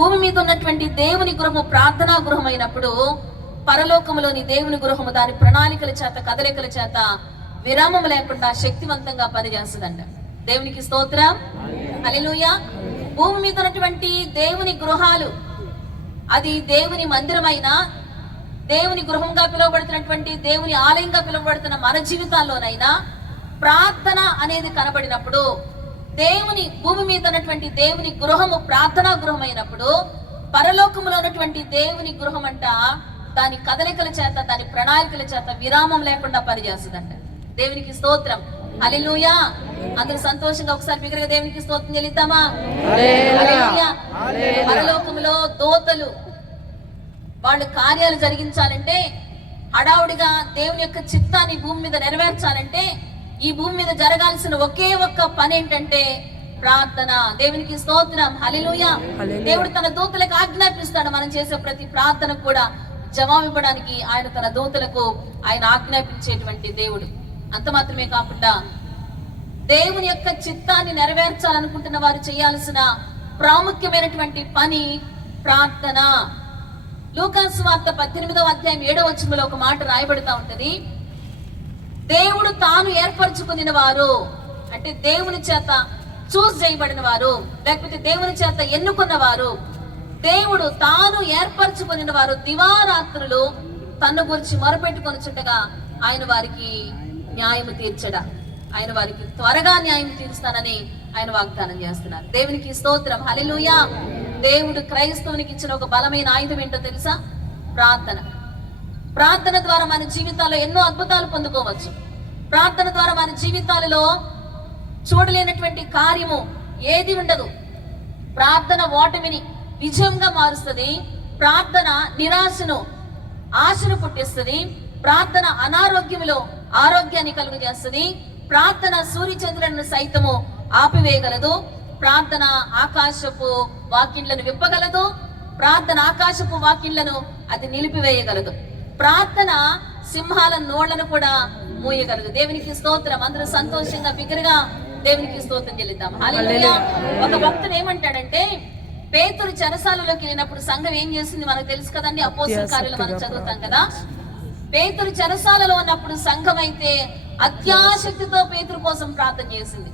భూమి మీద ఉన్నటువంటి దేవుని గృహము ప్రార్థనా గృహం అయినప్పుడు పరలోకములోని దేవుని గృహము దాని ప్రణాళికల చేత కదలికల చేత విరామం లేకుండా శక్తివంతంగా పనిచేస్తుందంట. దేవునికి స్తోత్రం, హల్లెలూయా. భూమి మీద ఉన్నటువంటి దేవుని గృహాలు, అది దేవుని మందిరమైనా, దేవుని గృహంగా పిలువబడుతున్నటువంటి దేవుని ఆలయంగా పిలువబడుతున్న మన జీవితాల్లోనైనా ప్రార్థన అనేది కనబడినప్పుడు, దేవుని భూమి మీద ఉన్నటువంటి దేవుని గృహము ప్రార్థనా గృహం అయినప్పుడు పరలోకములో ఉన్నటువంటి దేవుని గృహం అంట దాని కదలికల చేత దాని ప్రణాళికల చేత విరామం లేకుండా పనిచేస్తుందంట. దేవునికి స్తోత్రం, హల్లెలూయా. అందరూ సంతోషంగా ఒకసారి బిగ్గరగా దేవునికి స్తోత్రం చెల్లిద్దామా? హల్లెలూయా. పరలోకములో దూతలు వాళ్ళు కార్యాలు జరిగించాలంటే, హడావుడిగా దేవుని యొక్క చిత్తాన్ని భూమి మీద నెరవేర్చాలంటే, ఈ భూమి మీద జరగాల్సిన ఒకే ఒక్క పని ఏంటంటే ప్రార్థన. దేవునికి స్తోత్రం, హల్లెలూయా. దేవుడు తన దూతలకు ఆజ్ఞాపిస్తాడు. మనం చేసే ప్రతి ప్రార్థన కూడా జవాబు ఇవ్వడానికి ఆయన తన దూతలకు ఆయన ఆజ్ఞాపించేటువంటి దేవుడు. అంత మాత్రమే కాకుండా దేవుని యొక్క చిత్తాన్ని నెరవేర్చాలనుకుంటున్న వారు చేయాల్సిన ప్రాముఖ్యమైనటువంటి పని ప్రార్థన. లూకాసు సువార్త 18వ అధ్యాయం 7వ వచనంలో ఒక మాట రాయబడుతూ ఉంటది. దేవుడు తాను ఏర్పరచుకున్న వారు, అంటే దేవుని చేత చూస్ చేయబడిన వారు, లేకపోతే దేవుని చేత ఎన్నుకున్న వారు, దేవుడు తాను ఏర్పరచుకున్న వారు దివారాత్రులు తన్ను గురించి మొరపెట్టుకొనిచుండగా ఆయన వారికి న్యాయము తీర్చడా, ఆయన వారికి త్వరగా న్యాయం తీరుస్తానని ఆయన వాగ్దానం చేస్తున్నారు. దేవునికి స్తోత్రం, హల్లెలూయా. దేవుడు క్రైస్తవునికి ఇచ్చిన ఒక బలమైన ఆయుధం ఏంటో తెలుసా? ప్రార్థన. ప్రార్థన ద్వారా మన జీవితాల్లో ఎన్నో అద్భుతాలు పొందుకోవచ్చు. ప్రార్థన ద్వారా మన జీవితాలలో చూడలేనటువంటి కార్యము ఏది ఉండదు. ప్రార్థన ఓటమిని విజయంగా మారుస్తుంది. ప్రార్థన నిరాశను ఆశను పుట్టిస్తుంది. ప్రార్థన అనారోగ్యంలో ఆరోగ్యాన్ని కలుగు చేస్తుంది. ప్రార్థన సూర్యచంద్రులను సైతము ఆపివేయగలదు. ప్రార్థన ఆకాశపు వాకిళ్లను విప్పగలదు. ప్రార్థన ఆకాశపు వాకిళ్లను అది నిలిపివేయగలదు. ప్రార్థన సింహాల నోళ్లను కూడా మూయగలదు. దేవునికి స్తోత్రం. అందరూ సంతోషంగా బిగ్గరగా దేవునికి స్తోత్రం చెల్లిద్దాం. హల్లెలూయా. ఒక భక్తుడు ఏమంటాడంటే, పేతురు చెరసాలలోకి వెళ్ళినప్పుడు సంఘం ఏం చేసింది మనకు తెలుసు కదండి. అపోస్తల కార్యాలు మనం చదువుతాం కదా. పేతురు చెరసాలలో ఉన్నప్పుడు సంఘం అయితే అత్యాశక్తితో పేతురు కోసం ప్రార్థన చేసింది.